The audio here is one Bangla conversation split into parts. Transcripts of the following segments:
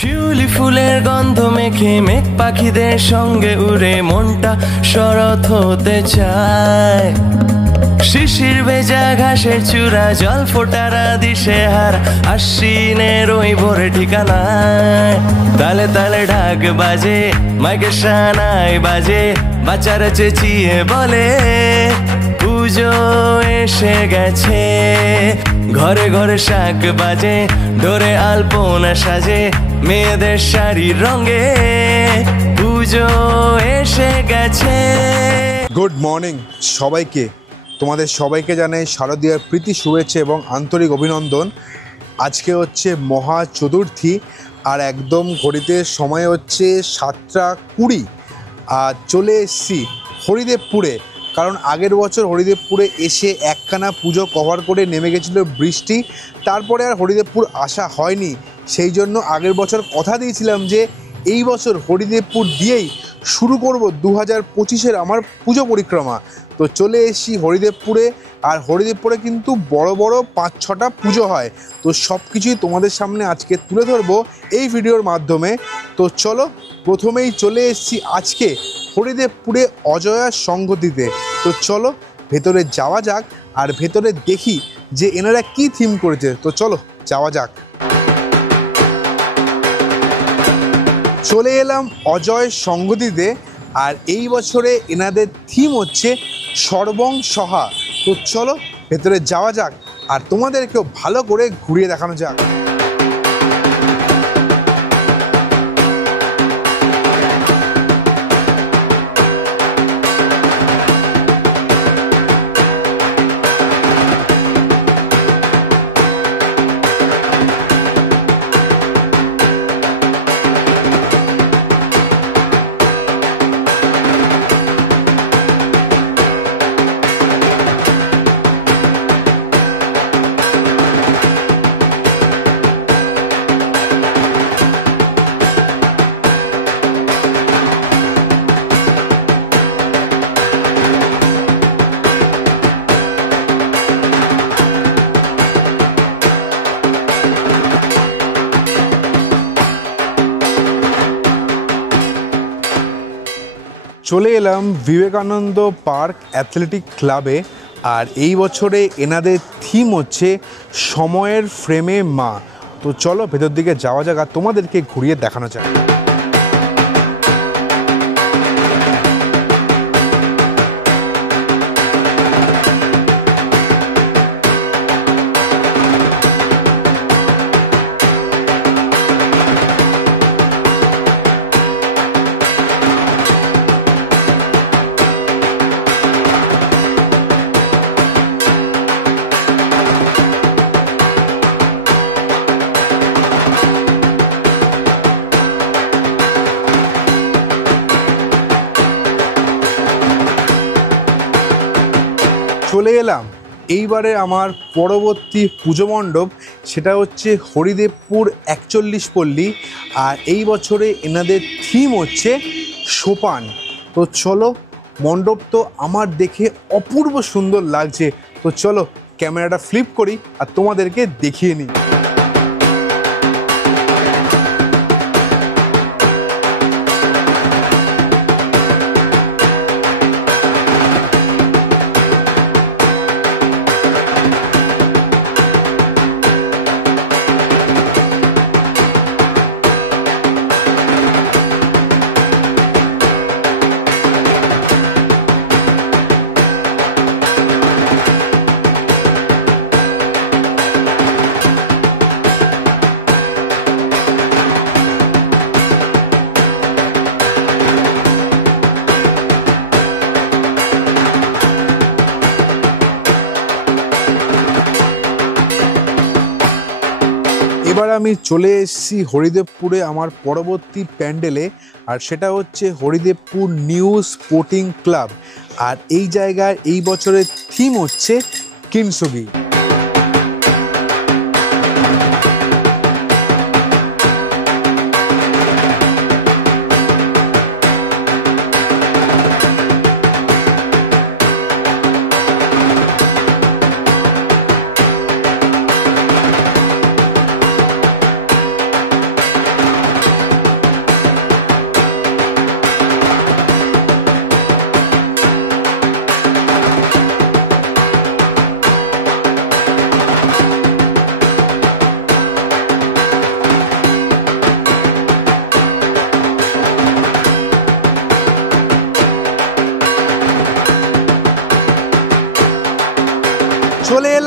শিউলি ফুলের গন্ধ মেখে মেঘ পাখিদের সঙ্গে উড়ে মনটা শরৎ হতে চায়। শিশির ভেজা ঘাসের চূড়া জল ফোটারা দিশেহারা আশ্বিনের ওই ভোরে ঠিকানায়। তালে তালে ঢাক বাজে মাইকের শানায় বাজে, বাচ্চারা চেঁচিয়ে বলে পুজো এসে গেছে। ঘরে ঘরে শাক বাজে ডোরে আলপনা সাজে, মেয়েদের শাড়ির রঙে পুজো এসে গেছে। গুড মর্নিং সবাইকে, তোমাদের সবাইকে জানাই শারদীয়ার প্রীতি শুভেচ্ছা এবং আন্তরিক অভিনন্দন। আজকে হচ্ছে মহা চতুর্থী আর একদম ঘড়িতে সময় হচ্ছে 7:20 আর চলে এসেছি হরিদেবপুরে। কারণ আগের বছর হরিদেবপুরে এসে একখানা পুজো কভার করে নেমে গেছিলো বৃষ্টি, তারপরে আর হরিদেবপুর আসা হয়নি। সেই জন্য আগের বছর কথা দিয়েছিলাম যে এই বছর হরিদেবপুর দিয়েই শুরু করব 2025-এর আমার পুজো পরিক্রমা। তো চলে এসেছি হরিদেবপুরে, আর হরিদেবপুরে কিন্তু বড় বড় 5-6টা পুজো হয়। তো সব কিছুই তোমাদের সামনে আজকে তুলে ধরবো এই ভিডিওর মাধ্যমে। তো চলো, প্রথমেই চলে এসেছি আজকে হরিদেবপুরে অজয়া সংগতিতে। তো চলো ভেতরে যাওয়া যাক আর ভেতরে দেখি যে এনারা কি থিম করেছে। তো চলো যাওয়া যাক। চলে এলাম অজয় সংগতিতে, আর এই বছরে এনাদের থিম হচ্ছে সর্বং সহা। তো চলো ভেতরে যাওয়া যাক আর তোমাদেরকেও ভালো করে ঘুরিয়ে দেখানো যাক। চলে এলাম বিবেকানন্দ পার্ক অ্যাথলেটিক ক্লাবে, আর এই বছরে এনাদের থিম হচ্ছে সময়ের ফ্রেমে মা। তো চলো ভেতর দিকে যাওয়া যাক আর তোমাদেরকে ঘুরিয়ে দেখানো যাক। চলে এলাম এইবারে আমার পরবর্তী পুজো মণ্ডপ, সেটা হচ্ছে হরিদেবপুর 41 পল্লী, আর এই বছরে এনাদের থিম হচ্ছে সোপান। তো চলো, মণ্ডপ তো আমার দেখে অপূর্ব সুন্দর লাগছে। তো চলো ক্যামেরাটা ফ্লিপ করি আর তোমাদেরকে দেখিয়ে নিই। এবার আমি চলে এসেছি হরিদেবপুরে আমার পরবর্তী প্যান্ডেলে, আর সেটা হচ্ছে হরিদেবপুর নিউ স্পোর্টিং ক্লাব। আর এই জায়গায় এই বছরের থিম হচ্ছে কিনসুগি।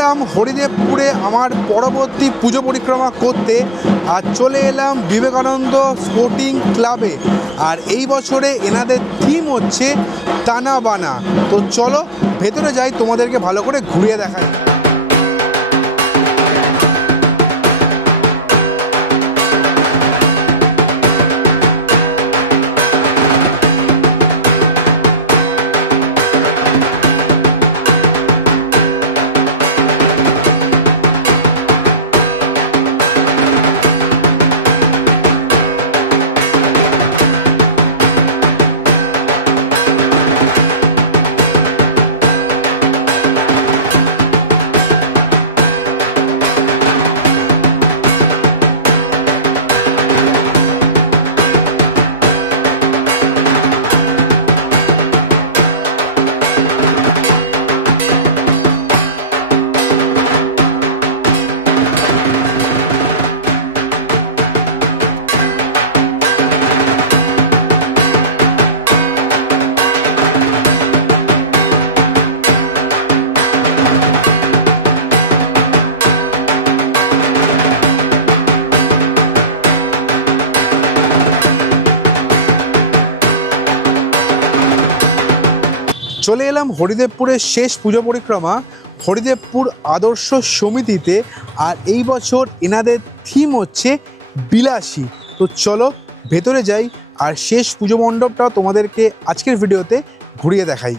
এলাম হরিদেবপুরে আমার পরবর্তী পুজো পরিক্রমা করতে। আর চলে এলাম বিবেকানন্দ স্পোর্টিং ক্লাবে। আর এই বছরে এনাদের থিম হচ্ছে টানা বানা। তো চলো ভেতরে যাই, তোমাদেরকে ভালো করে ঘুরিয়ে দেখাই। চলে এলাম হরিদেবপুরের শেষ পুজো পরিক্রমা হরিদেবপুর আদর্শ সমিতিতে। আর এই বছর এনাদের থিম হচ্ছে বিলাসী। তো চলো ভেতরে যাই আর শেষ পুজো মণ্ডপটা তোমাদেরকে আজকের ভিডিওতে ঘুরিয়ে দেখাই।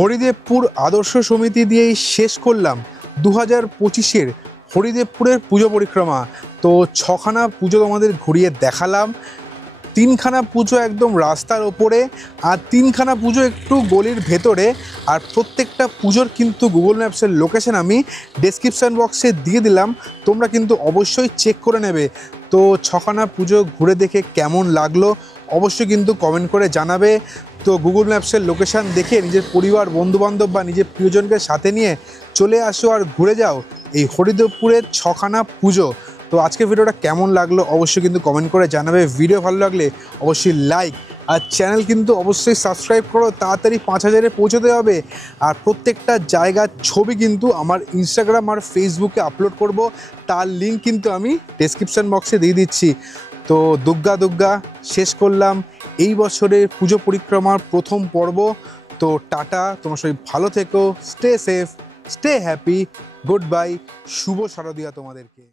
হরিদেবপুর আদর্শ সমিতি দিয়েই শেষ করলাম 2025-এর হরিদেবপুরের পুজো পরিক্রমা। তো 6খানা পুজো তোমাদের ঘুরিয়ে দেখালাম। 3খানা পুজো একদম রাস্তার ওপরে, আর 3খানা পুজো একটু গলির ভেতরে। আর প্রত্যেকটা পুজোর কিন্তু গুগল ম্যাপসের লোকেশন আমি ডেসক্রিপশান বক্সে দিয়ে দিলাম, তোমরা কিন্তু অবশ্যই চেক করে নেবে। তো 6খানা পুজো ঘুরে দেখে কেমন লাগলো অবশ্যই কিন্তু কমেন্ট করে জানাবে। তো গুগল ম্যাপসের লোকেশান দেখে নিজের পরিবার, বন্ধুবান্ধব বা নিজের প্রিয়জনকে সাথে নিয়ে চলে আসো আর ঘুরে যাও এই হরিদেবপুরের 6খানা পুজো। তো আজকের ভিডিওটা কেমন লাগলো অবশ্যই কিন্তু কমেন্ট করে জানাবে। ভিডিও ভালো লাগলে অবশ্যই লাইক, আর চ্যানেল কিন্তু অবশ্যই সাবস্ক্রাইব করো, তাড়াতাড়ি 5000-এ পৌঁছতে হবে। আর প্রত্যেকটা জায়গার ছবি কিন্তু আমার ইনস্টাগ্রাম আর ফেসবুকে আপলোড করব, তার লিঙ্ক কিন্তু আমি ডেসক্রিপশান বক্সে দিয়ে দিচ্ছি। তো দুগ্গা শেষ করলাম এই বছরের পুজো পরিক্রমার প্রথম পর্ব। তো টাটা, তোমরা সবাই ভালো থেকো, stay safe, stay happy, goodbye, শুভ শারদিয়া তোমাদেরকে।